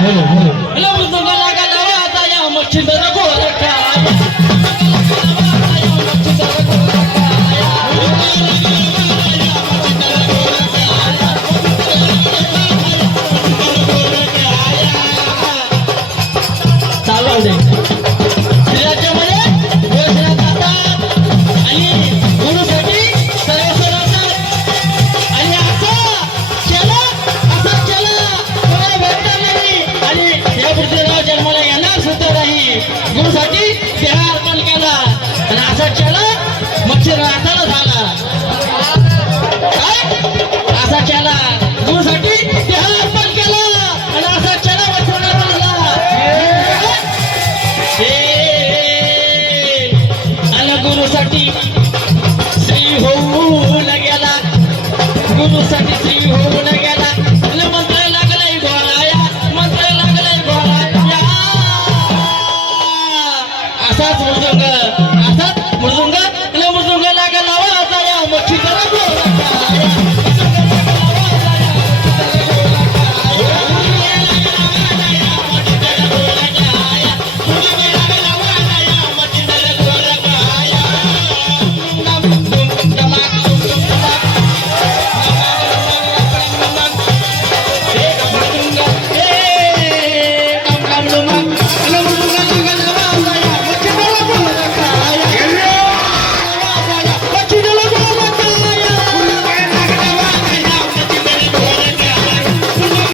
हो हो लवंगा लागा लावा या मच्छिंद्र गोरखा चालू दे राज्यामध्ये घोषणा करतात आणि गुरुसाठी सर्व सोडवतात आणि असं केलं कोणाला भेटणार नाही आणि या पृथ्वीराव जन्माला येणार सुद्धा नाही गुरुसाठी देह अर्पण केला आणि असं केलं